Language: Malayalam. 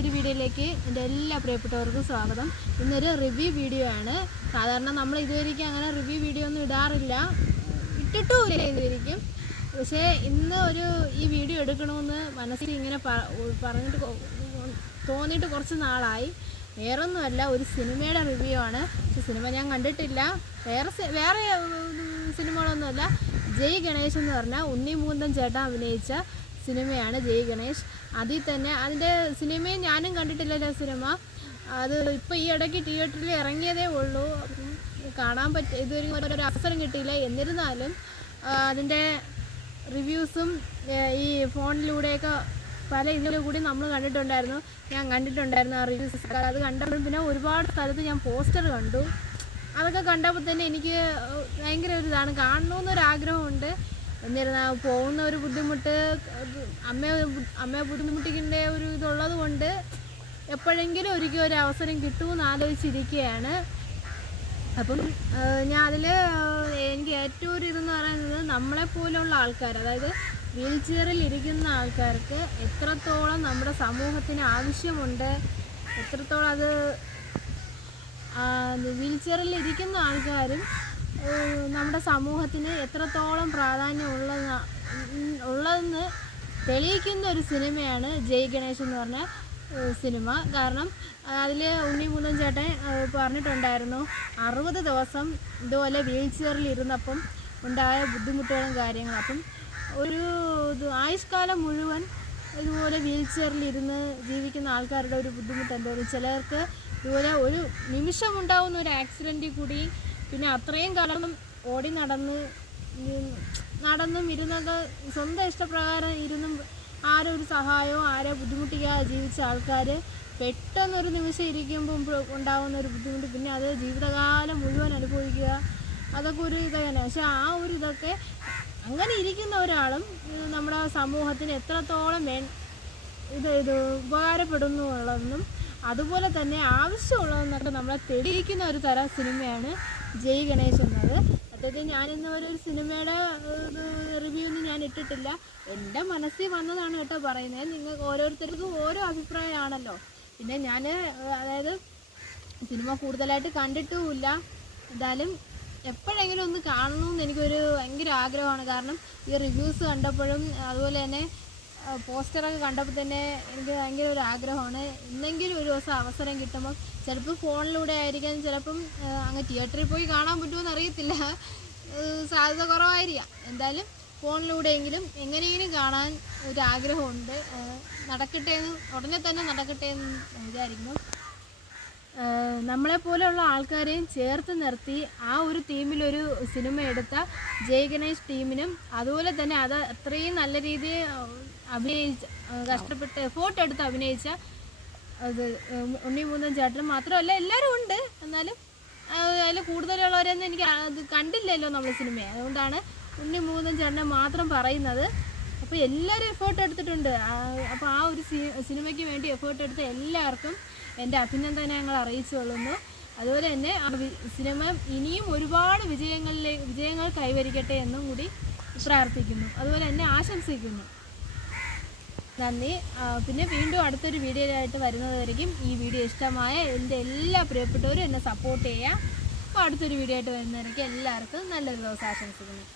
പുതിയൊരു വീഡിയോയിലേക്ക് എന്റെ എല്ലാ പ്രിയപ്പെട്ടവർക്കും സ്വാഗതം. ഇന്നൊരു റിവ്യൂ വീഡിയോ ആണ്. സാധാരണ നമ്മൾ ഇതുവരെയ്ക്കും അങ്ങനെ റിവ്യൂ വീഡിയോ ഒന്നും ഇടാറില്ല. ഇട്ടിട്ടുമില്ല ഇതുവരെയ്ക്കും. പക്ഷേ ഇന്ന് ഒരു ഈ വീഡിയോ എടുക്കണമെന്ന് മനസ്സിൽ ഇങ്ങനെ പറഞ്ഞിട്ട് തോന്നിയിട്ട് കുറച്ച് നാളായി. വേറൊന്നുമല്ല ഒരു സിനിമയുടെ റിവ്യൂ ആണ്. പക്ഷെ സിനിമ ഞാൻ കണ്ടിട്ടില്ല. വേറെ വേറെ സിനിമകളൊന്നുമല്ല. ജയ് ഗണേശ് എന്ന് പറഞ്ഞാൽ ഉണ്ണി മൂന്തൻ ചേട്ടൻ അഭിനയിച്ച സിനിമയാണ് ജയ് ഗണേഷ്. അതിൽ തന്നെ അതിന്റെ സിനിമയും ഞാനും കണ്ടിട്ടില്ലല്ലോ സിനിമ. അത് ഇപ്പോൾ ഈ ഇടയ്ക്ക് തിയേറ്ററിൽ ഇറങ്ങിയതേ ഉള്ളൂ. കാണാൻ പറ്റ ഇതുവരെ ഒരു അവസരം കിട്ടിയില്ല. എന്നിരുന്നാലും അതിന്റെ റിവ്യൂസും ഈ ഫോണിലൂടെയൊക്കെ പല ഇതിലും കൂടി നമ്മൾ കണ്ടിട്ടുണ്ടായിരുന്നു. ഞാൻ കണ്ടിട്ടുണ്ടായിരുന്നു ആ റിവ്യൂസ്. അത് കണ്ടപ്പോഴും പിന്നെ ഒരുപാട് സ്ഥലത്ത് ഞാൻ പോസ്റ്റർ കണ്ടു. അതൊക്കെ കണ്ടപ്പോൾ തന്നെ എനിക്ക് ഭയങ്കര ഒരു ഇതാണ്. കാണണമെന്നൊരു ആഗ്രഹമുണ്ട് എന്നിരുന്നാൽ പോകുന്ന ഒരു ബുദ്ധിമുട്ട് അമ്മയെ അമ്മയെ ബുദ്ധിമുട്ടിക്കേണ്ട ഒരു ഇതുള്ളത് കൊണ്ട് എപ്പോഴെങ്കിലും ഒരിക്കൽ ഒരു അവസരം കിട്ടുമെന്ന് ആലോചിച്ചിരിക്കുകയാണ്. അപ്പം ഞാൻ അതിൽ എനിക്ക് ഏറ്റവും ഒരു ഇതെന്ന് പറയുന്നത് നമ്മളെപ്പോലുള്ള ആൾക്കാർ അതായത് വീൽ ചെയറിൽ ഇരിക്കുന്ന ആൾക്കാർക്ക് എത്രത്തോളം നമ്മുടെ സമൂഹത്തിന് ആവശ്യമുണ്ട് എത്രത്തോളം അത് വീൽ ചെയറിൽ ഇരിക്കുന്ന ആൾക്കാരും നമ്മുടെ സമൂഹത്തിന് എത്രത്തോളം പ്രാധാന്യം ഉള്ളതെന്ന് തെളിയിക്കുന്ന ഒരു സിനിമയാണ് ജയ് ഗണേഷ് എന്ന് പറഞ്ഞ സിനിമ. കാരണം അതിൽ ഉണ്ണി മുന്തൻ ചേട്ടൻ പറഞ്ഞിട്ടുണ്ടായിരുന്നു അറുപത് ദിവസം ഇതുപോലെ വീൽ ചെയറിൽ ഇരുന്നപ്പം ഉണ്ടായ ബുദ്ധിമുട്ടുകളും കാര്യങ്ങളും. അപ്പം ഒരു ആയുഷ്കാലം മുഴുവൻ ഇതുപോലെ വീൽ ചെയറിൽ ഇരുന്ന് ജീവിക്കുന്ന ആൾക്കാരുടെ ഒരു ബുദ്ധിമുട്ട് എന്തോ ചിലർക്ക് ഇതുപോലെ ഒരു നിമിഷം ഉണ്ടാവുന്ന ഒരു ആക്സിഡന്റിൽ കൂടി പിന്നെ അത്രയും കാലം ഓടി നടന്ന് നടന്നും ഇരുന്നത് സ്വന്തം ഇഷ്ടപ്രകാരം ഇരുന്നും ആരും ഒരു സഹായവും ആരെ ബുദ്ധിമുട്ടിക്കാതെ ജീവിച്ച ആൾക്കാർ പെട്ടെന്നൊരു നിമിഷം ഇരിക്കുമ്പോൾ ഉണ്ടാകുന്ന ഒരു ബുദ്ധിമുട്ട്. പിന്നെ അത് ജീവിതകാലം മുഴുവൻ അനുഭവിക്കുക. അതൊക്കെ ഒരു ഇതാണ് പക്ഷെ ആ ഒരു ഇതൊക്കെ അങ്ങനെ ഇരിക്കുന്ന ഒരാളും നമ്മുടെ സമൂഹത്തിന് എത്രത്തോളം വേ ഇത് ഇത് ഉപകാരപ്പെടുന്നു ഉള്ളതെന്നും അതുപോലെ തന്നെ ആവശ്യമുള്ളതെന്നൊക്കെ നമ്മളെ തെളിയിക്കുന്ന ഒരു തരം സിനിമയാണ് ജയ് ഗണേഷ് എന്നത് സത്യത്തിൽ ഞാനിന്ന് ഒരു സിനിമയുടെ റിവ്യൂ ഒന്നും ഞാൻ ഇട്ടിട്ടില്ല. എന്റെ മനസ്സിൽ വന്നതാണ് കേട്ടോ പറയുന്നത്. നിങ്ങൾക്ക് ഓരോരുത്തർക്കും ഓരോ അഭിപ്രായമാണല്ലോ. പിന്നെ ഞാൻ അതായത് സിനിമ കൂടുതലായിട്ട് കണ്ടിട്ടുമില്ല. എന്തായാലും എപ്പോഴെങ്കിലും ഒന്ന് കാണണമെന്ന് എനിക്കൊരു ഭയങ്കര ആഗ്രഹമാണ്. കാരണം ഈ റിവ്യൂസ് കണ്ടപ്പോഴും അതുപോലെ തന്നെ പോസ്റ്ററൊക്കെ കണ്ടപ്പോൾ തന്നെ എനിക്ക് ഭയങ്കര ഒരു ആഗ്രഹമാണ്. എന്തെങ്കിലും ഒരു ദിവസം അവസരം കിട്ടുമ്പോൾ ചിലപ്പോൾ ഫോണിലൂടെ ആയിരിക്കാം ചിലപ്പം അങ്ങ് തിയേറ്ററിൽ പോയി കാണാൻ പറ്റുമെന്ന് അറിയത്തില്ല. സാധ്യത കുറവായിരിക്കാം. എന്തായാലും ഫോണിലൂടെയെങ്കിലും എങ്ങനെയെങ്കിലും കാണാൻ ഒരു ആഗ്രഹമുണ്ട്. നടക്കട്ടെ എന്ന് ഉടനെ തന്നെ നടക്കട്ടെ എന്ന് വിചാരിക്കുന്നു. ഏഹ് നമ്മളെപ്പോലെയുള്ള ആൾക്കാരെയും ചേർത്ത് നിർത്തി ആ ഒരു ടീമിലൊരു സിനിമ എടുത്ത ജയ് ഗണേഷ് ടീമിനും അതുപോലെ തന്നെ അത് അത്രയും നല്ല രീതിയിൽ അഭിനയിച്ച കഷ്ടപ്പെട്ട് എഫോർട്ട് എടുത്ത് അഭിനയിച്ച അത് ഉണ്ണി മൂന്നും ചേട്ടനും മാത്രമല്ല എല്ലാവരും ഉണ്ട്. എന്നാലും അതിൽ കൂടുതലുള്ളവരെയൊന്നും എനിക്ക് കണ്ടില്ലല്ലോ നമ്മൾ സിനിമയെ. അതുകൊണ്ടാണ് ഉണ്ണി മൂന്നും ചേട്ടനെ മാത്രം പറയുന്നത്. അപ്പോൾ എല്ലാവരും എഫേർട്ട് എടുത്തിട്ടുണ്ട്. അപ്പോൾ ആ ഒരു സിനിമയ്ക്ക് വേണ്ടി എഫേർട്ട് എടുത്ത എല്ലാവർക്കും എന്റെ അഭിനന്ദനങ്ങൾ അറിയിച്ചുകൊള്ളുന്നു. അതുപോലെ തന്നെ ആ സിനിമ ഇനിയും ഒരുപാട് വിജയങ്ങളിലെ വിജയങ്ങൾ കൈവരിക്കട്ടെ എന്നും കൂടി പ്രാർത്ഥിക്കുന്നു. അതുപോലെ തന്നെ ആശംസിക്കുന്നു. നന്ദി. പിന്നെ വീണ്ടും അടുത്തൊരു വീഡിയോയിലായിട്ട് വരുന്നതായിരിക്കും ഈ വീഡിയോ ഇഷ്ടമായ എന്റെ എല്ലാ പ്രിയപ്പെട്ടവരും എന്നെ സപ്പോർട്ട് ചെയ്യുക. അപ്പോൾ അടുത്തൊരു വീഡിയോ ആയിട്ട് വരുന്നവരൊക്കെ എല്ലാവർക്കും നല്ലൊരു ദിവസം ആശംസിക്കുന്നു.